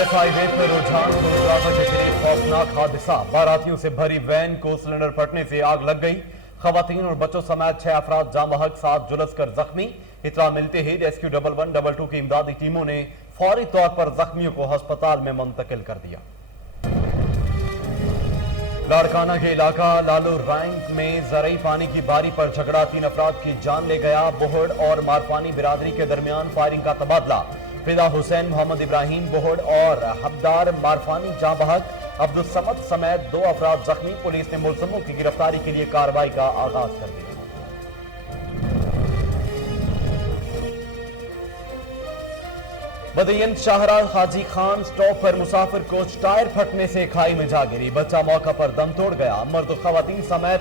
Indus highway पर रुझान गुरुद्वारा के करीब खौफनाक हादसा। बारातियों से भरी वैन को सिलेंडर फटने से आग लग गई। खवातीन और बच्चों समेत 6 अफराद जाँ बहक, 7 झुलसकर जख्मी। इतला मिलते ही रेस्क्यू 1112 की इमदादी टीमों ने फौरी तौर पर जख्मियों को अस्पताल में मुंतकिल कर दिया। लाड़काना के इलाका लालू रैंक में जरई पानी की बारी पर झगड़ा 3 अफराद की जान ले गया। बोहड़ और मारपानी बिरादरी के दरमियान फायरिंग का तबादला। फिदा हुसैन, मोहम्मद इब्राहिम बोहड़ और हबदार मारफानी जाँ बहक, अब्दुल समद समेत 2 अफराद जख्मी। पुलिस ने मुलजमों की गिरफ्तारी के लिए कार्रवाई का आगाज कर दिया। बदियन शाहरा हाजी खान स्टॉप पर मुसाफिर कोच टायर फटने से खाई में जा गिरी। बच्चा मौका पर दम तोड़ गया। मर्द खवातीन समेत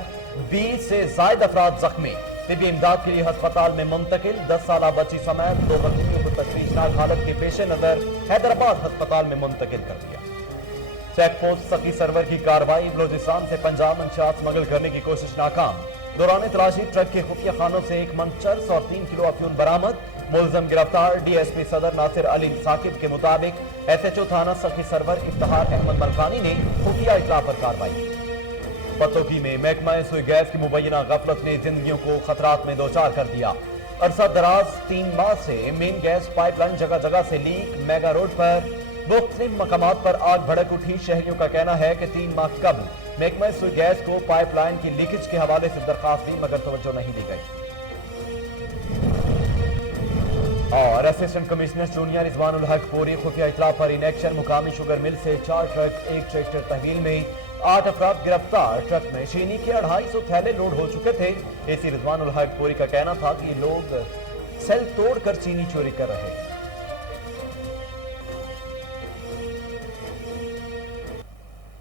20 से ज्यादा अफराद जख्मी। तिबी इमदाद के लिए अस्पताल में मुंतकिल। 10 साल बच्ची समेत 2 बच्चियों को तशवीशनाक हालत के पेश नजर हैदराबाद अस्पताल में मुंतकिल कर दिया। चेक पोस्ट सखी सर्वर की कार्रवाई। बलोचिस्तान से पंजाब मंशियात स्मगल करने की कोशिश नाकाम। दौरान तलाशी ट्रक के खुफिया खानों से 1 मन चर्स और 3 किलो अफयून बरामद। मुलजम गिरफ्तार। डीएसपी सदर नासिर अली साकिब के मुताबिक एसएचओ थाना सखी सर्वर इफ्तिखार अहमद मलकानी ने खुफिया इत्तला पर कार्रवाई की। पतोकी में महकमा सुई गैस की मुबैना गफलत ने जिंदगियों को खतरात में दोचार कर दिया। अरसा दराज 3 माह से मेन गैस पाइपलाइन जगह जगह से लीक। मेगा रोड पर मुख्तलिफ मकामात पर आग भड़क उठी। शहरियों का कहना है कि 3 माह कबल महकमा सुई गैस को पाइपलाइन की लीकेज के हवाले से दरखास्त दी, मगर तवज्जो नहीं दी गई। और असिस्टेंट कमिश्नर जूनियर रिजवानुल हक पूरी खुफिया इत्तला पर इनेक्शन। मुकामी शुगर मिल से 4 ट्रक, 1 ट्रैक्टर तहवील में 8 अफराद गिरफ्तार। ट्रक में चीनी के 250 थैले लोड हो चुके थे। एसी रिजवानुल हक पूरी का कहना था कि लोग सेल तोड़कर चीनी चोरी कर रहे हैं।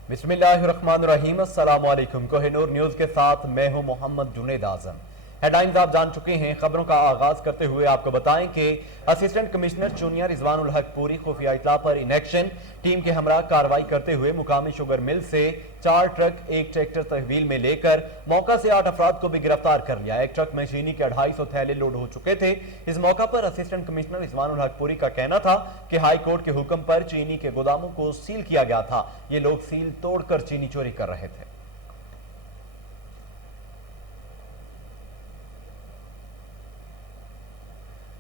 बिस्मिल्लाहिर्रहमानिर्रहीम। अस्सलाम वालेकुम। कोहिनूर न्यूज के साथ मैं हूं मोहम्मद जुनेद आजम। हेडलाइंस आप जान चुके हैं। खबरों का आगाज करते हुए आपको बताएं कि असिस्टेंट कमिश्नर जूनियर रिजवानुल हक पूरी खुफिया इत्तला पर इनेक्शन। टीम के हमरा कार्रवाई करते हुए मुकामी शुगर मिल से 4 ट्रक, 1 ट्रैक्टर तहवील में लेकर मौका से 8 अफराद को भी गिरफ्तार कर लिया। एक ट्रक में चीनी के 250 थैले लोड हो चुके थे। इस मौका पर असिस्टेंट कमिश्नर रिजवानुल हक पूरी का कहना था कि हाई कोर्ट के हुक्म पर चीनी के गोदामों को सील किया गया था। ये लोग सील तोड़कर चीनी चोरी कर रहे थे।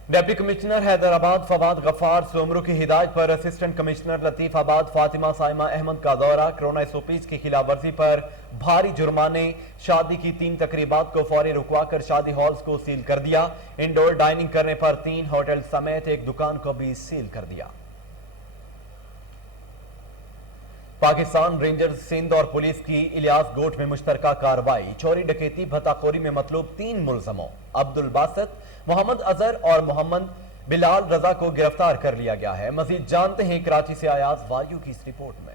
डिप्टी कमिश्नर हैदराबाद फवाद गफ्फार सोमरू की हिदायत पर असिस्टेंट कमिश्नर लतीफाबाद फातिमा साइमा अहमद का दौरा। कोरोना SOPs की खिलाफ वर्जी पर भारी जुर्माने। शादी की 3 तकरीबात को फौरी रुकवा कर शादी हॉल्स को सील कर दिया। इंडोर डाइनिंग करने पर 3 होटल समेत 1 दुकान को भी सील कर दिया। पाकिस्तान रेंजर्स सिंध और पुलिस की इलियास गोट में मुश्तरका कार्रवाई। चोरी डकैती भत्ताखोरी में मतलूब 3 मुलजमों अब्दुल बासित, मोहम्मद अजहर और मोहम्मद बिलाल रजा को गिरफ्तार कर लिया गया है। मजीद जानते हैं कराची से आयाज वायु की इस रिपोर्ट में।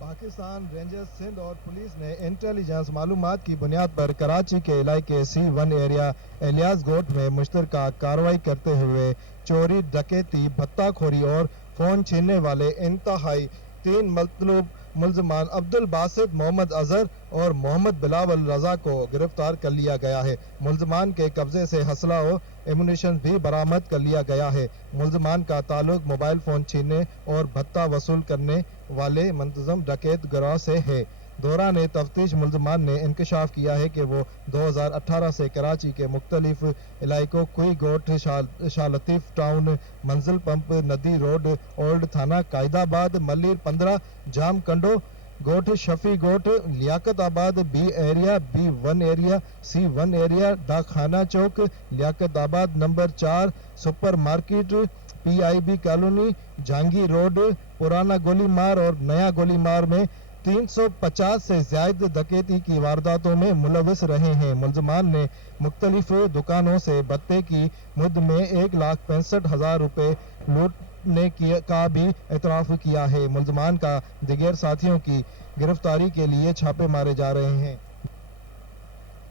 पाकिस्तान रेंजर्स सिंध और पुलिस ने इंटेलिजेंस मालूमात की बुनियाद पर कराची के इलाके C1 एरिया इलियास गोट में मुश्तरका कार्रवाई करते हुए चोरी डकैती भत्ताखोरी और फोन छीनने वाले इंतहाई 3 मतलूब मुलजमान अब्दुल बासित, मोहम्मद अजहर और मोहम्मद बिलाल रजा को गिरफ्तार कर लिया गया है। मुलजमान के कब्जे से हसला और एमुनेशन भी बरामद कर लिया गया है। मुलजमान का ताल्लुक मोबाइल फोन छीनने और भत्ता वसूल करने वाले मुंतजम डकैत गिरोह से है। दौरान तफ्तीश मुलजमान ने इंकशाफ किया है कि वो 2018 से कराची के मुख्तलिफ इलाकों कुई गोट, शाह लतीफ टाउन, मंजिल पंप, नदी रोड, ओल्ड थाना, कायदाबाद, मलिर 15, जाम कंडो गोट, शफी गोट, Liaquatabad B area, B1 area, C1 area, Dakkhana Chowk, Liaquatabad number 4, super market, PIB colony, Jahangir road, Purana गोली मार और नया गोली मार में 350 से ज्यादा डकैती की वारदातों में मुलविस रहे हैं। मुलजमान ने मुख्तलिफ दुकानों से भत्ते की मुद में 1,65,000 रुपए लूटने का भी एतराफ किया है। मुलजमान का दिगर साथियों की गिरफ्तारी के लिए छापे मारे जा रहे हैं।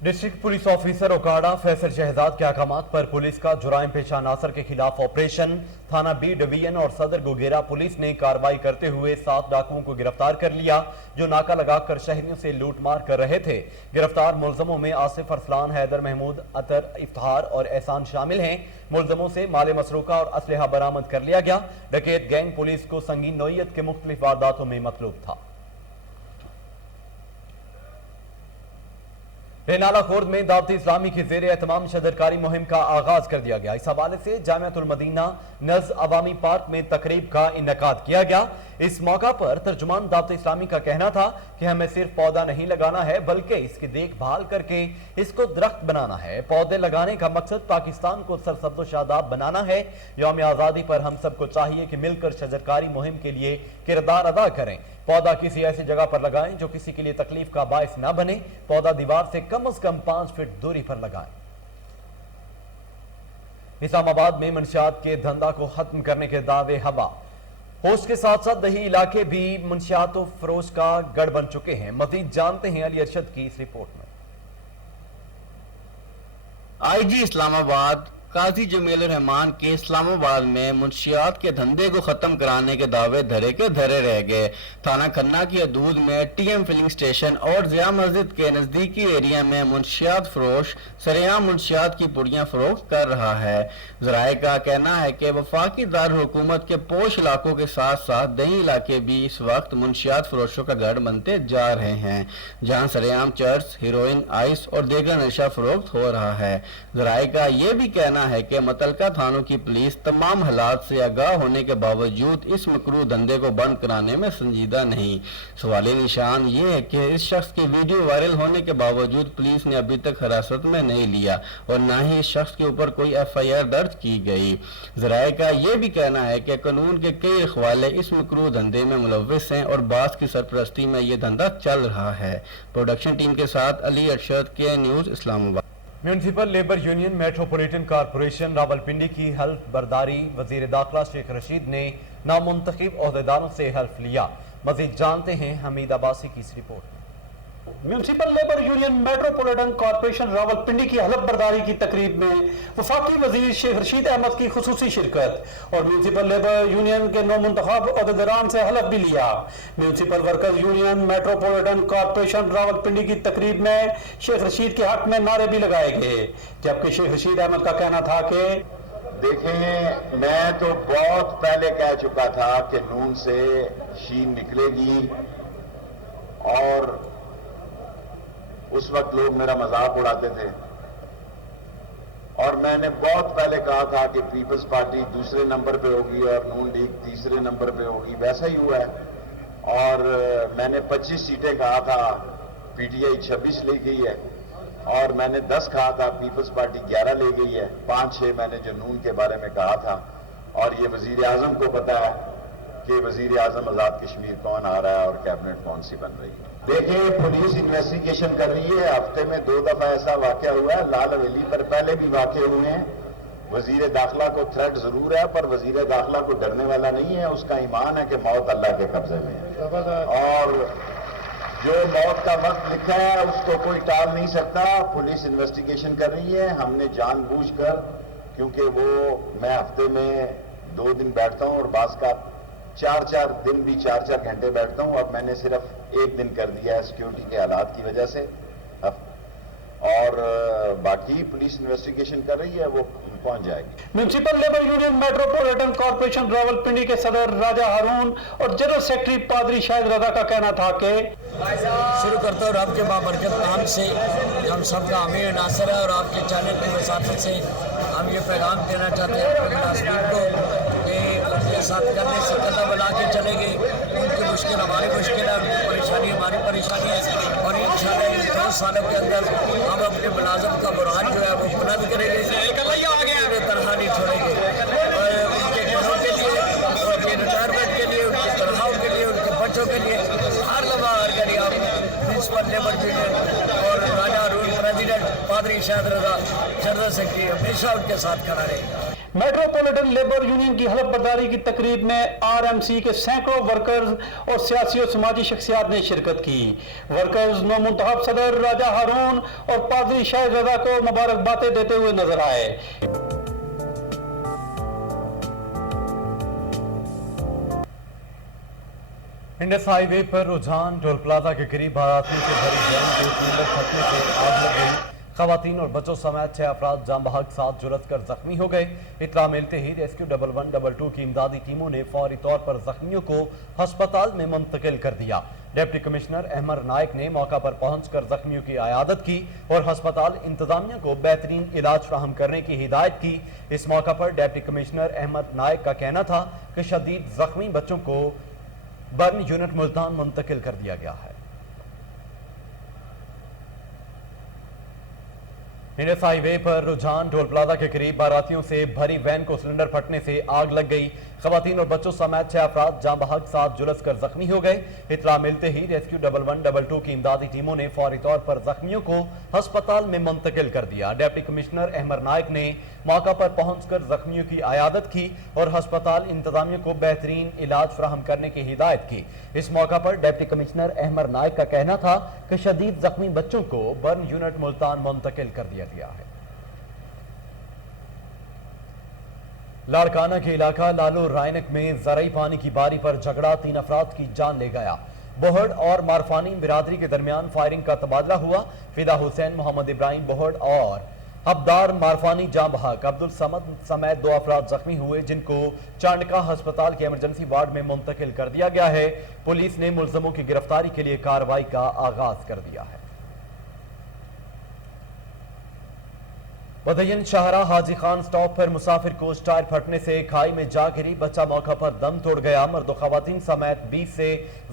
District police officer Okara Faisal Shahzad के अहकामात पर पुलिस का जुराइम पेशा अनासर के खिलाफ ऑपरेशन। थाना बी डिवीजन और सदर गोगेरा पुलिस ने कार्रवाई करते हुए 7 डाकुओं को गिरफ्तार कर लिया जो नाका लगाकर शहरियों से लूटमार कर रहे थे। गिरफ्तार मुलजमों में आसिफ अरसलान, हैदर महमूद, अतर, इफ्तिखार और एहसान शामिल हैं। मुलजमों से माल मसरूका और असलहा बरामद कर लिया गया। डकैत गैंग पुलिस को संगीन नौइयत के मुख्तलिफ वारदातों में मतलूब था। रेनाला खोर्द में दावत इस्लामी की ज़ेर एहतमाम शदरकारी मुहिम का आगाज कर दिया गया। इस हवाले से जामियातुल मदीना नज़ अवामी पार्क में तकरीब का इनेकाद किया गया। इस मौका पर तर्जुमान दावत इस्लामी का कहना था कि हमें सिर्फ पौधा नहीं लगाना है बल्कि इसकी देखभाल करके इसको दरख्त बनाना है। पौधे लगाने का मकसद पाकिस्तान को सरसब्ज़ शादाब बनाना है। यौम आज़ादी पर हम सबको चाहिए कि मिलकर शजरकारी मुहिम के लिए किरदार अदा करें। पौधा किसी ऐसी जगह पर लगाएं जो किसी के लिए तकलीफ का बायस ना बने। पौधा दीवार से कम से कम 5 फीट दूरी पर लगाएं। इस्लामाबाद में मंशियात के धंधा को खत्म करने के दावे हवा। होश के साथ साथ दही इलाके भी मंशियात और फरोश का गढ़ बन चुके हैं। मजीद जानते हैं अली अरशद की इस रिपोर्ट में। आईजी इस्लामाबाद काजी जमील रहमान के इस्लामाबाद में मुंशियात के धंधे को खत्म कराने के दावे धरे के धरे रह गए। थाना खन्ना की हदूद में टीएम फिलिंग स्टेशन और जिया मस्जिद के नजदीकी एरिया में मुंशियात फरोश सरेआम मुंशियात की पुड़ियां फरोख्त कर रहा है। जराए का कहना है कि वफाकी दार हुकूमत के पोश इलाकों के साथ साथ दही इलाके भी इस वक्त मुंशियात फरोशों का गढ़ बनते जा रहे हैं, जहां सरेआम चर्च, हीरोइन, आइस और दीगर नशा फरोख्त हो रहा है। जराए का ये भी कहना है कि मुतलका थानों की पुलिस तमाम हालात से आगाह होने के बावजूद इस मकरूह धंधे को बंद कराने में संजीदा नहीं। सवाली निशान ये है कि इस शख्स की वीडियो वायरल होने के बावजूद पुलिस ने अभी तक हिरासत में नहीं लिया और न ही इस शख्स के ऊपर कोई FIR दर्ज की गई। जराए का ये भी कहना है कि कानून के कई अखवाले इस मकरूह धंधे में मुलव्विस हैं और बास की सरपरस्ती में ये धंधा चल रहा है। प्रोडक्शन टीम के साथ अली अरशद के news Islamabad. Municipal labour union metropolitan corporation Rawalpindi की हल्फ बर्दारी वजीर दाखिला शेख रशीद ने नामुंतखब ओहदेदारों से हल्फ लिया। मजीद जानते हैं हमीद अब्बासी की इस रिपोर्ट में। Municipal labour union metropolitan corporation Rawalpindi की हलफ बर्दारी की तकरीब में वफाकी वजीर शेख रशीद अहमद की खुसूसी शिरकत और म्यूनसिपल लेबर यूनियन के नामुंतखब ओहदेदारान से हलफ भी लिया। Municipal workers union metropolitan corporation Rawalpindi की तकरीब में शेख रशीद के हक में नारे भी लगाए गए, जबकि शेख रशीद अहमद का कहना था कि देखें, मैं तो बहुत पहले कह चुका था कि नून से शीन निकलेगी और उस वक्त लोग मेरा मजाक उड़ाते थे और मैंने बहुत पहले कहा था कि पीपल्स पार्टी दूसरे नंबर पे होगी और नून लीग तीसरे नंबर पे होगी। वैसा ही हुआ है और मैंने 25 सीटें कहा था, PTI 26 ले गई है और मैंने 10 कहा था, पीपल्स पार्टी 11 ले गई है। 5-6 मैंने जो नून के बारे में कहा था और ये वजीर आजम को पता है कि वजीर आजम आजाद कश्मीर कौन आ रहा है और कैबिनेट कौन सी बन रही है। देखिए, पुलिस इन्वेस्टिगेशन कर रही है। हफ्ते में 2 दफा ऐसा वाकया हुआ है। लाल हवेली पर पहले भी वाकये हुए हैं। वजीर दाखिला को थ्रेट जरूर है पर वजीर दाखिला को डरने वाला नहीं है। उसका ईमान है कि मौत अल्लाह के कब्जे में है और जो मौत का वक्त लिखा है उसको कोई टाल नहीं सकता। पुलिस इन्वेस्टिगेशन कर रही है। हमने जानबूझकर, क्योंकि मैं हफ्ते में 2 दिन बैठता हूं और बास का 4-4 दिन भी 4-4 घंटे बैठता हूं। अब मैंने सिर्फ 1 दिन कर दिया है सिक्योरिटी के हालात की वजह से। और बाकी पुलिस इन्वेस्टिगेशन कर रही है, वो पहुंच जाएगी। Municipal labour union metropolitan corporation Rawalpindi के सदर राजा हारून और जनरल सेक्रेटरी पादरी शाहिद रजा का कहना था कि शुरू करता हूँ रब के बाबरकत नाम से, हम सबका अमीर नासिर है और आपके चैनल की वसाफत से हम ये पैगाम देना चाहते हैं अपने मुनासिब को कि उनके साथ करने से कदम बना के चलेंगे। उनकी मुश्किल हमारी मुश्किल है, उनकी परेशानी हमारी परेशानी है और इंशाअल्लाह इन 2 सालों के अंदर हम अपने मुलाजम का बुरहान जो है वो बुलंद करेंगे, तरह नहीं छोड़ेंगे और उनके घरों के लिए और अपने रिटायरमेंट के लिए, उनके तनख्वाहों के लिए, उनके बच्चों के लिए हर लम्हा हर घड़ी आप म्यूनसिपल लेबर यूनियन और राजा हारून प्रेसिडेंट पादरी शाहिद रजा जनरल सेक्रेटरी हमेशा उनके साथ खड़ा रहेगा। میٹروپولیٹن لیبر یونین کی حلف برداری کی تقریب میں RMC کے سینکڑوں ورکرز اور سیاسی و سماجی شخصیات نے شرکت کی. ورکرز نو منتخب صدر راجہ ہارون اور پادری شاہد رضا کو مبارکبادیں دیتے ہوئے نظر آئے. انڈس ہائی وے پر رجحان ٹول پلازا کے قریب باراتیوں سے بھری وین کو سلنڈر پھٹنے سے آگ لگ گئی. خواتین اور بچوں سمیت 6 افراد جاں بحق 7 جلد کر زخمی ہو گئے. اطلاع ملتے ہی ریسکیو 1122 کی امدادی ٹیموں نے فوری طور پر زخمیوں کو ہسپتال میں منتقل کر دیا. ڈپٹی کمشنر احمد نائک نے موقع پر پہنچ کر زخمیوں کی عیادت کی اور ہسپتال انتظامیہ کو بہترین علاج فراہم کرنے کی ہدایت کی. اس موقع پر ڈپٹی کمشنر احمد نائک کا کہنا تھا کہ شدید زخمی بچوں کو برن یونٹ ملتان منتقل کر دیا گیا ہے. انڈس ہائی وے پر رجحان ٹول پلازا کے قریب باراتیوں سے بھری وین کو سلنڈر پھٹنے سے آگ لگ گئی. خواتین اور بچوں سمیت 6 افراد جاں بحق 7 جلد کر زخمی ہو گئے. اطلاع ملتے ہی ریسکیو 1122 کی امدادی ٹیموں نے فوری طور پر زخمیوں کو ہسپتال میں منتقل کر دیا. ڈپٹی کمشنر احمد نائک نے موقع پر پہنچ کر زخمیوں کی عیادت کی اور ہسپتال انتظامیہ کو بہترین علاج فراہم کرنے کی ہدایت کی. اس موقع پر ڈپٹی کمشنر احمد نائک کا کہنا تھا کہ شدید زخمی بچوں کو برن یونٹ ملتان منتقل کر دیا گیا ہے. لاڑکانہ کے علاقہ لالو رائنک میں زرعی پانی کی باری پر جھگڑا 3 افراد کی جان لے گیا. بہڑ اور مارفانی برادری کے درمیان فائرنگ کا تبادلہ ہوا. فدا حسین، محمد ابراہیم بہڑ اور ابدار مارفانی جاں بحق عبدالصمد سمیت 2 افراد زخمی ہوئے جن کو چانڈکا ہسپتال کے ایمرجنسی وارڈ میں منتقل کر دیا گیا ہے. پولیس نے ملزموں کی گرفتاری کے لیے کارروائی کا آغاز کر دیا ہے. بدین شاہراہ حاجی خان سٹاپ پر مسافر کوچ ٹائر پھٹنے سے کھائی میں جا گری. بچہ موقع پر دم توڑ گیا. مرد و خواتین سمیت 20 سے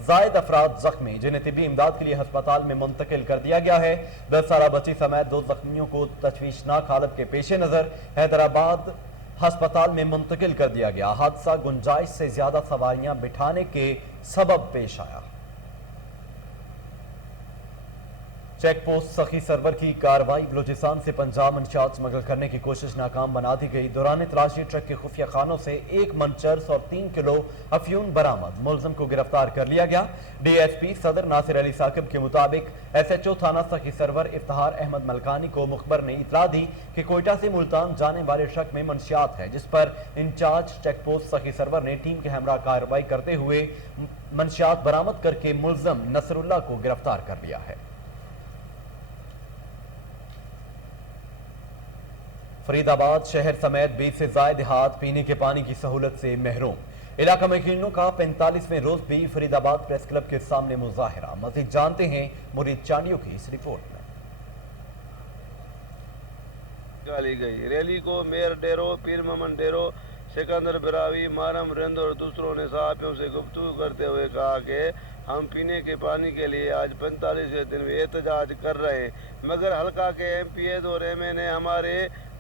زائد افراد زخمی جنہیں طبی امداد کے لیے ہسپتال میں منتقل کر دیا گیا ہے. 10 سالہ بچی سمیت 2 زخمیوں کو تشویشناک حالت کے پیش نظر حیدرآباد ہسپتال میں منتقل کر دیا گیا. حادثہ گنجائش سے زیادہ سواریاں بٹھانے کے سبب پیش آیا. چیک پوسٹ سخی سرور کی کارروائی. بلوچستان سے پنجاب منشیات اسمگل کرنے کی کوشش ناکام بنا دی گئی. دوران تلاشی ٹرک کے خفیہ خانوں سے 1 من چرس اور 3 کلو افیون برآمد. ملزم کو گرفتار کر لیا گیا. DSP صدر ناصر علی ثاقب کے مطابق SHO تھانہ سخی سرور افتخار احمد ملکانی کو مخبر نے اطلاع دی کہ کوئٹہ سے ملتان جانے والے ٹرک میں منشیات ہے، جس پر انچارج چیک پوسٹ سخی سرور نے ٹیم کے ہمراہ کارروائی کرتے ہوئے منشیات برآمد کر کے ملزم نصر اللہ کو گرفتار کر لیا ہے. فرید آباد شہر سمیت 20 سے زائد دیہات پینے کے پانی کی سہولت سے محروم. علاقہ مکینوں کا 45ویں روز بھی فرید آباد پریس کلب کے سامنے مظاہرہ. مزید جانتے ہیں مرید چانڈیو کی اس رپورٹ میں. نکالی گئی ریلی کو میئر ڈیرو، پیر محمد ڈیرو، سکندر براوی، مارم رند اور دوسروں نے صحافیوں سے گفتگو کرتے ہوئے کہا کہ ہم پینے کے پانی کے لیے آج 45 دن میں احتجاج کر رہے ہیں، مگر حلقہ کے MPs اور MNA ہمارے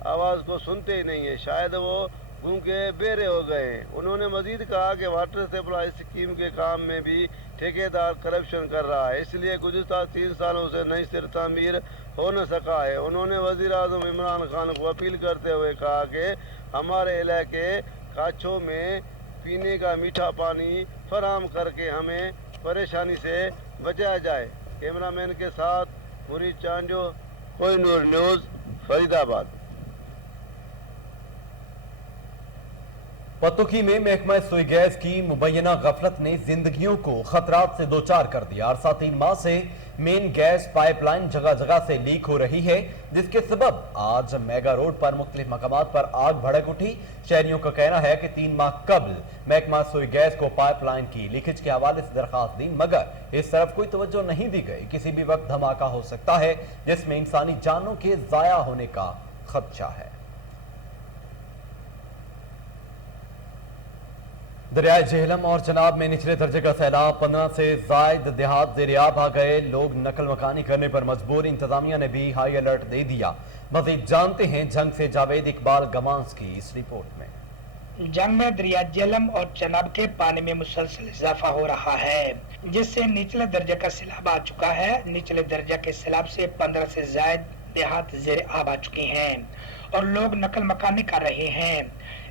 آواز کو سنتے ہی نہیں ہیں. شاید وہ گونگے بہرے ہو گئے ہیں. انہوں نے مزید کہا کہ واٹر سپلائی اسکیم کے کام میں بھی ٹھیکیدار کرپشن کر رہا ہے، اس لیے گزشتہ 3 سالوں سے نئی سر تعمیر ہو نہ سکا ہے. انہوں نے وزیر اعظم عمران خان کو اپیل کرتے ہوئے کہا کہ ہمارے علاقے کاچھو میں پینے کا میٹھا پانی فراہم کر کے ہمیں پریشانی سے بچایا جائے. کیمرہ مین کے ساتھ مرید چانڈیو، کوئی نور نیوز، فرید آباد. پتوکی میں محکمہ سوئی گیس کی مبینہ غفلت نے زندگیوں کو خطرات سے دوچار کر دیا. عرصہ 3 ماہ سے مین گیس پائپ لائن جگہ جگہ سے لیک ہو رہی ہے، جس کے سبب آج میگا روڈ پر مختلف مقامات پر آگ بھڑک اٹھی. شہریوں کا کہنا ہے کہ 3 ماہ قبل محکمہ سوئی گیس کو پائپ لائن کی لیکیج کے حوالے سے درخواست دی، مگر اس طرف کوئی توجہ نہیں دی گئی. کسی بھی وقت دھماکہ ہو سکتا ہے جس میں انسانی جانوں کے ضائع ہونے کا خدشہ ہے. دریائے جہلم اور چناب میں نچلے درجے کا سیلاب. 15 سے زائد دیہات زیریاب آ گئے. لوگ نقل مکانی کرنے پر مجبور. انتظامیہ نے بھی ہائی الرٹ دے دیا. مزید جانتے ہیں جنگ سے جاوید اقبال گمانس کی اس رپورٹ میں. جنگ میں دریا جہلم اور چناب کے پانی میں مسلسل اضافہ ہو رہا ہے، جس سے نچلے درجے کا سیلاب آ چکا ہے. نچلے درجے کے سیلاب سے 15 سے زائد دیہات زیر آب آ چکے ہیں اور لوگ نقل مکانی کر رہے ہیں.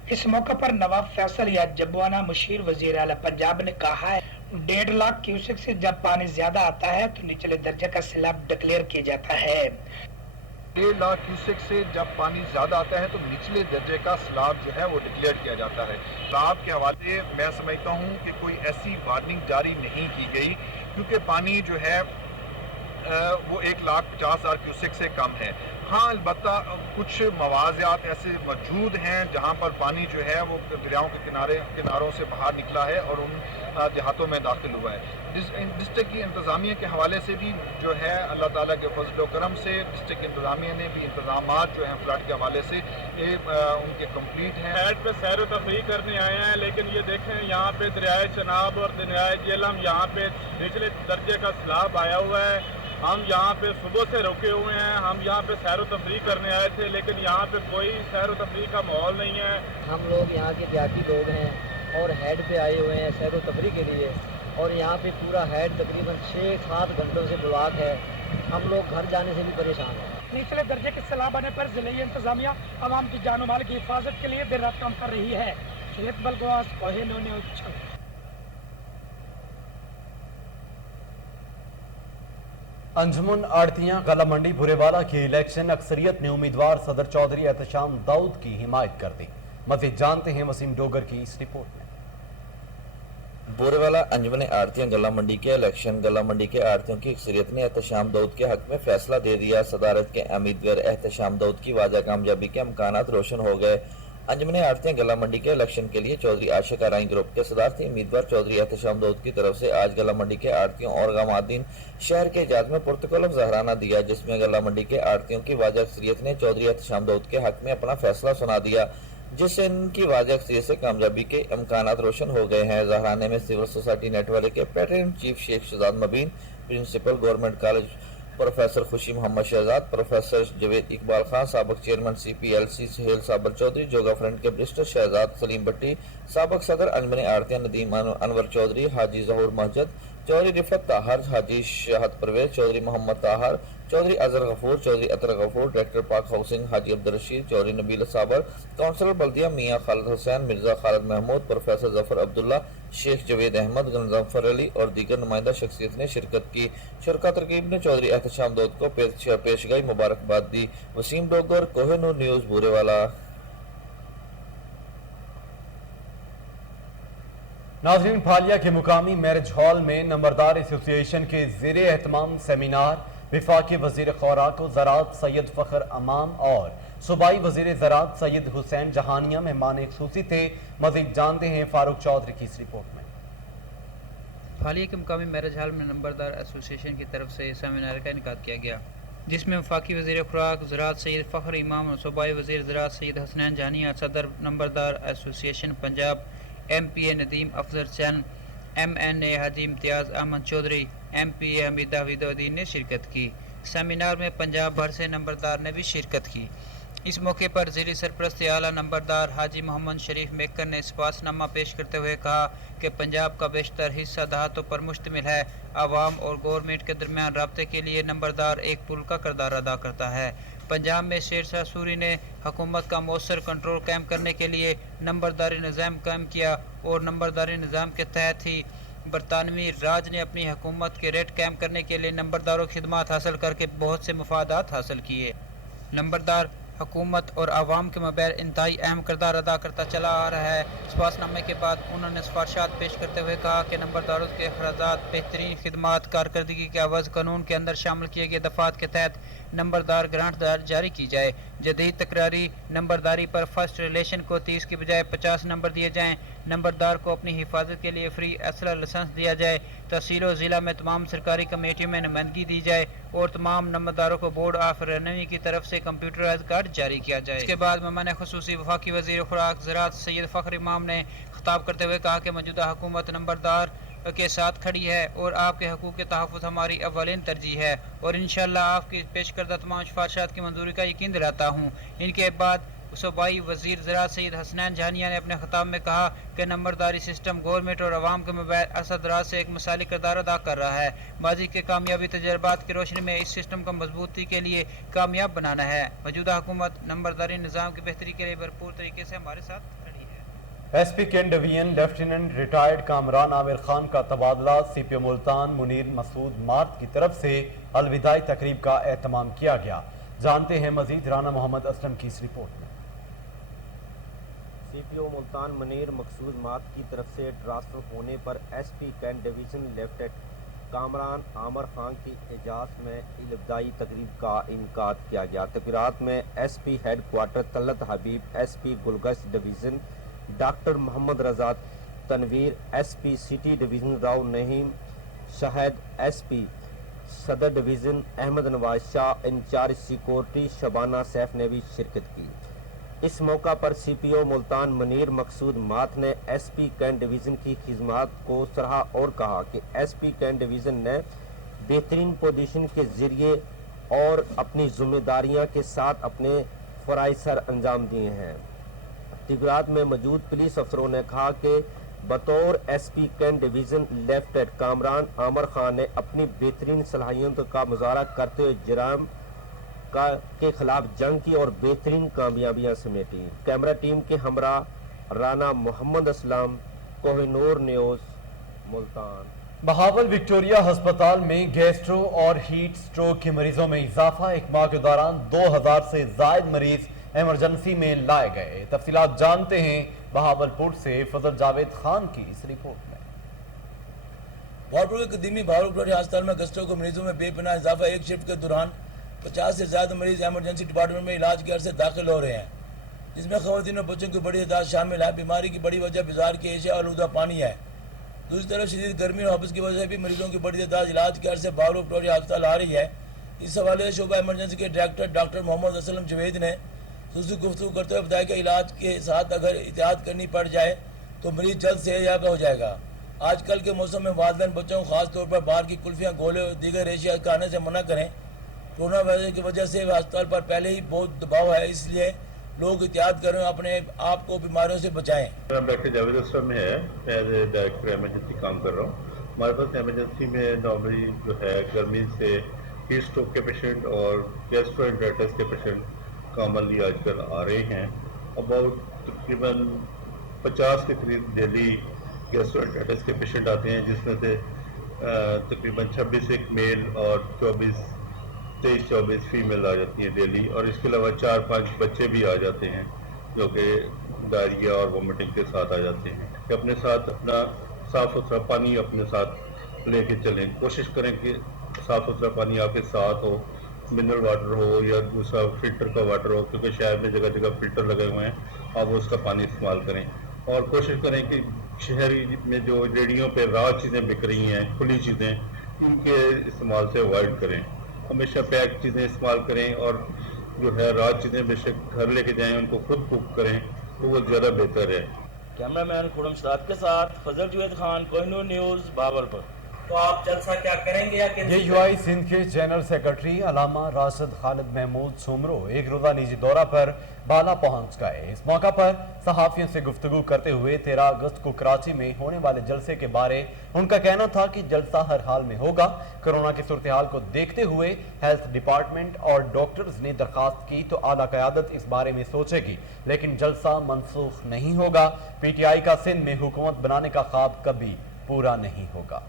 इस मौके पर नवाब फैसल या जब्बाना मुशीर वजीर आला पंजाब ने कहा है 1.5 लाख क्यूसेक से जब पानी ज्यादा आता है तो निचले दर्जे का सैलाब डिक्लेयर किया जाता है। 1.5 लाख क्यूसेक से जब पानी ज्यादा आता है तो निचले दर्जे का सैलाब जो है वो डिक्लेयर किया जाता है। सैलाब के हवाले मैं समझता हूँ कि कोई ऐसी वार्निंग जारी नहीं की गई क्योंकि पानी जो है वो 1,50,000 क्यूसेक से कम है। हाँ, अलबत्ता कुछ मवाज़ियात ऐसे मौजूद हैं जहाँ पर पानी जो है वो दरियाओं के किनारों से बाहर निकला है और उन देहातों में दाखिल हुआ है। डिस्ट्रिक्ट की इंतज़ामिया के हवाले से भी जो है अल्लाह ताला के फजल व करम से डिस्ट्रिक्ट इंतज़ामिया ने भी इंतज़ामात जो हैं फ्लड के हवाले से ये उनके कंप्लीट हैं। साइड पे सैर व तफरीह करने आए हैं, लेकिन ये देखें यहाँ पे दरियाए चनाब और दरियाए जेहलम यहाँ पे निचले दर्जे का सैलाब आया हुआ है। हम यहाँ पे सुबह से रुके हुए हैं, हम यहाँ पे सैर व तफरीह करने आए थे, लेकिन यहाँ पे कोई सैर व तफरीह का माहौल नहीं है। हम लोग यहाँ के देहाती लोग हैं और हेड पे आए हुए हैं सैर व तफरीह के लिए, और यहाँ पे पूरा हेड तकरीबन 6-7 घंटों से ब्लॉक है। हम लोग घर जाने से भी परेशान हैं। निचले दर्जे के सैलाब आने पर जिले इंतजामिया आवाम की जानो माल की हिफाजत के लिए दिन रात काम कर रही है। शेख बलगवास कोहिनूर उछल। अंजुमन आड़तियां गला मंडी भुरेवाला के इलेक्शन अक्सरियत ने उम्मीदवार सदर चौधरी एहतशाम दाऊद की हिमायत कर दी। मज़ीद जानते हैं वसीम डोगर की इस रिपोर्ट में। बोरेवाला अंजुमन आड़तियां गला मंडी के इलेक्शन गला मंडी के आड़तियों की अक्सरियत ने एहतशाम दाऊद के हक में फैसला दे दिया। सदारत के उम्मीदवार एहतशाम दाऊद की वाज़ह कामयाबी के इम्कानात रोशन हो गए। अंजुमन आड़तियां गला मंडी के इलेक्शन के लिए चौधरी आशिक आराई ग्रुप के सदारती उम्मीदवार चौधरी एहतशाम दाऊद की तरफ से आज गला मंडी के आड़तियों और गमादीन शहर के इजाज में पुरतकल्लुफ़ ज़हराना दिया, जिसमें गला मंडी के आड़तियों की वाज़ह अक्सरियत ने चौधरी एहतशाम दाऊद के हक में अपना फैसला सुना दिया, जिससे इनकी वाज़ह अक्सरियत से कामयाबी के इम्कानात रोशन हो गए हैं। ज़हराने में सिविल सोसाइटी नेटवर्क के patron chief Sheikh Shahzad Mabeen, principal government college professor Khushi Mohammad Shahzad, professor Javed Iqbal Khan, साबक चेयरमैन CPLC सुहेल साबर चौधरी, जोगा फ्रंट के बरिस्टर शहजाद सलीम भट्टी, साबक सदर अंजुमन आड़तियां नदीम अनवर चौधरी, हाजी जहूर महजद, चौधरी रिफत ताहर, हाजी शाहद परवेज, चौधरी मोहम्मद ताहर, चौधरी अजहर गफूर, चौधरी अतर गफूर, डायरेक्टर पाक हाउसिंग हाजी अब्दुल रशीद, चौधरी नबील साबर, काउंसलर बल्दिया मियाँ खालिद हुसैन, मिर्जा खालिद महमूद, प्रोफेसर जफर अब्दुल्ला, शेख जवेद अहमद, गंजफर अली और दीगर नुमाइंदा शख्सियत ने शिरकत की। शुरका तरकीब ने चौधरी एहतशाम दाऊद को पेशगाही मुबारकबाद दी। वसीम डोगर, कोहिनूर न्यूज़, बोरेवाला। नाज़रीन, फालिया के मुकामी मैरिज हॉल में नंबरदार एसोसिएशन के ज़ेरे एहतमाम सेमिनार वफाकी वज़ीर खुराक व ज़राअत सैयद फ़खर अमाम और सूबाई वज़ीर ज़राअत सैयद हुसैन जहानिया मेहमान ख़ुसूसी थे। मज़ीद जानते हैं फारूक चौधरी की इस रिपोर्ट में। फालिया के मुकामी मैरिज हॉल में नंबरदार एसोसिएशन की तरफ से सेमिनार का इनेकाद किया गया, जिसमें वफाकी वज़ीर खुराक ज़राअत सैयद फ़खर इमाम और सूबाई वज़ीर ज़राअत सैयद हुसैन जहानिया, सदर नंबरदार एसोसिएशन पंजाब MPA नदीम अफजल चैन, MNA हाजी इम्तियाज़ अहमद चौधरी, MPA हमीदा हवीदुद्दीन ने शिरकत की। सेमिनार में पंजाब भर से नंबरदार ने भी शिरकत की। इस मौके पर ज़ेरी सरपरस्ती आला नंबरदार हाजी मोहम्मद शरीफ मेकर ने इस्पातनामा पेश करते हुए कहा कि पंजाब का बेशतर हिस्सा देहातों पर मुश्तमिल है। आवाम और गवर्नमेंट के दरमियान राब्ते के लिए नंबरदार एक पुल का किरदार अदा करता है। पंजाब में शेरशाह सूरी ने हुकूमत का मौसर कंट्रोल कायम करने के लिए नंबरदारी निज़ाम कायम किया और नंबरदारी निज़ाम के तहत ही बरतानवी राज ने अपनी हुकूमत के रेट कायम करने के लिए नंबरदारों खिदमात हासिल करके बहुत से मफादात हासिल किए। नंबरदार हुकूमत और आवाम के मबैन इंतहाई अहम किरदार अदा करता चला आ रहा है। इस्पातनामे के बाद उन्होंने सिफारिशात पेश करते हुए कहा कि नंबरदारों के अखराजात बेहतरीन खिदमात कारकर्दगी के अवज़ कानून के अंदर शामिल किए गए दफ़ात के तहत नंबरदार ग्रांट जारी की जाए। जदीद तकरारी नंबरदारी पर फर्स्ट रिलेशन को 30 की बजाय 50 नंबर दिए जाएँ। नंबरदार को अपनी हिफाजत के लिए फ्री असला लाइसेंस दिया जाए। तहसील और ज़िला में तमाम सरकारी कमेटियों में नुमाइंदगी दी जाए और तमाम नंबरदारों को बोर्ड ऑफ रेवेन्यू की तरफ से कंप्यूटराइज कार्ड जारी किया जाए। इसके बाद मेहमान खुसूसी वफाकी वज़ीर खुराक ज़राअत सैयद फ़खर इमाम ने खिताब करते हुए कहा कि मौजूदा हुकूमत नंबरदार के साथ खड़ी है और आपके हकूक़ के तहफ़्फ़ुज़ हमारी अव्वलीन तरजीह है और इंशाअल्लाह आपकी पेश करदा तमाम सिफारिशात की मंजूरी का यकीन दिलाता हूँ। इनके बाद सूबाई वज़ीर ज़राअत सैयद हुसैन जहानिया ने अपने खिताब में कहा कि नंबरदारी सिस्टम गवर्नमेंट और आवाम के मबैन अरसा दराज से एक मिसाली किरदार अदा कर रहा है। माजी के कामयाबी तजर्बात की रोशनी में इस सिस्टम को मजबूती के लिए कामयाब बनाना है। मौजूदा हुकूमत नंबरदारी निज़ाम की बेहतरी के लिए भरपूर तरीके से हमारे साथ खड़ी है। S P cantt division lieutenant retired Kamran Amir Khan کا تبادلہ سی پی او ملتان منیر مسعود مارت کی طرف سے الوداعی تقریب کا اہتمام کیا گیا. جانتے ہیں مزید رانا محمد اسلم کی اس رپورٹ میں. سی پی او ملتان منیر مسعود مارت کی طرف سے ٹرانسفر ہونے پر S P cantt division lieutenant Kamran Amir Khan کی اجازت میں الوداعی تقریب کا انعقاد کیا گیا. تقریبات میں S P headquarter Talat Habib, S P Gulgasht division doctor Mohammad Raza Tanveer, S P city division Rao Naeem Shahid, S P Saddar division Ahmad Nawaz Shah, incharge security Shabana Saif نے بھی شرکت کی. اس موقع پر سی پی او ملتان منیر مسعود مارت نے ایس پی کین ڈویژن کی خدمات کو سراہا اور کہا کہ ایس پی کین ڈویژن نے بہترین پوزیشن کے ذریعے اور اپنی ذمہ داریاں کے ساتھ اپنے فرائض سر انجام دیے ہیں. تقریبات میں موجود پولیس افسروں نے کہا کہ بطور S P cantt division lieutenant Kamran Amir Khan نے اپنی بہترین صلاحیتوں کا مظاہرہ کرتے ہوئے جرائم کے خلاف جنگ کی اور بہترین کامیابیاں سمیٹی. کیمرہ ٹیم کے ہمراہ رانا محمد اسلم، کوہ نور نیوز، ملتان. بہاول وکٹوریہ ہسپتال میں گیسٹرو اور ہیٹ سٹروک کے مریضوں میں اضافہ. ایک ماہ کے دوران 2000 سے زائد مریض ایمرجنسی میں لائے گئے. تفصیلات جانتے ہیں بہاول پور سے فضل جاوید خان کی اس رپورٹ میں. بہاولپور کے قدیمی بہاول وکٹوریہ ہسپتال میں گیسٹرو کے مریضوں میں بے پناہ اضافہ. ایک شفٹ کے دوران 50 سے زیادہ مریض ایمرجنسی ڈپارٹمنٹ میں علاج کے عرصے داخل ہو رہے ہیں، جس میں خواتین اور بچوں کی بڑی تعداد شامل ہے. بیماری کی بڑی وجہ بازار کی اشیاء اور آلودہ پانی ہے. دوسری طرف شدید گرمی اور حبس کی وجہ سے بھی مریضوں کی بڑی تعداد علاج کے عرصے بہاول وکٹوریہ ہسپتال آ رہی ہے. اس حوالے سے شعبہ ایمرجنسی کے ڈائریکٹر ڈاکٹر محمد اسلم جوید نے خصوصی گفتگو کرتے ہوئے بتایا کہ علاج کے ساتھ اگر احتیاط کرنی پڑ جائے تو مریض جلد صحت یاب ہو جائے گا. آج کل کے موسم میں والدین بچوں کو خاص طور پر باہر کی کلفیاں، گولے اور دیگر اشیاء کھانے سے منع کریں. کورونا وائرس کی وجہ سے ہسپتال پر پہلے ہی بہت دباؤ ہے، اس لیے لوگ احتیاط کریں، اپنے آپ کو بیماریوں سے بچائیں. ڈاکٹر جاوید اسلم ہے، ایز اے ڈائریکٹر ایمرجنسی کام کر رہا ہوں. ہمارے پاس ایمرجنسی میں نارملی جو ہے گرمی سے ہیٹ اسٹروک کے پیشنٹ اور گیسٹرو کے پیشنٹ کامنلی آج کل آ رہے ہیں. اباؤٹ تقریباً 50 کے قریب ڈیلی گیسٹرو کے پیشنٹ آتے ہیں، جس میں سے تقریباً 26 ایک میل اور 23-24 فیمیل آ جاتی ہیں ڈیلی. اور اس کے علاوہ 4-5 بچے بھی آ جاتے ہیں جو کہ ڈائریا اور وومٹنگ کے ساتھ آ جاتے ہیں. کہ اپنے ساتھ اپنا صاف ستھرا پانی اپنے ساتھ لے کے چلیں. کوشش کریں کہ صاف ستھرا پانی آپ کے ساتھ ہو، منرل واٹر ہو یا دوسرا فلٹر کا واٹر ہو، کیونکہ شہر میں جگہ جگہ فلٹر لگے ہوئے ہیں، آپ اس کا پانی استعمال کریں. اور کوشش کریں کہ شہری میں جو ریڑیوں پہ راہ چیزیں بک رہی ہیں، کھلی چیزیں، ان کے استعمال سے اوائڈ کریں. ہمیشہ پیک چیزیں استعمال کریں اور جو ہے راہ چیزیں بے شک گھر لے کے جائیں، ان کو خود کوک کریں تو وہ زیادہ بہتر ہے. کیمرہ مین خرم شاد کے ساتھ فضل جوید خان، کوہ نور نیوز، بہاولپور. تو آپ جلسہ کیا کریں گے یا یہ یو آئی سندھ کے جنرل سیکرٹری علامہ راشد خالد محمود سومرو ایک روزہ نجی دورہ پر بالا پہنچ گئے. اس موقع پر صحافیوں سے گفتگو کرتے ہوئے 13 اگست کو کراچی میں ہونے والے جلسے کے بارے ان کا کہنا تھا کہ جلسہ ہر حال میں ہوگا. کورونا کی صورتحال کو دیکھتے ہوئے ہیلتھ ڈپارٹمنٹ اور ڈاکٹرز نے درخواست کی تو اعلیٰ قیادت اس بارے میں سوچے گی، لیکن جلسہ منسوخ نہیں ہوگا. پی ٹی آئی کا سندھ میں حکومت بنانے کا خواب کبھی پورا نہیں ہوگا.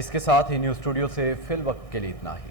اس کے ساتھ ہی نیوز اسٹوڈیو سے فی الوقت کے لیے اتنا ہی.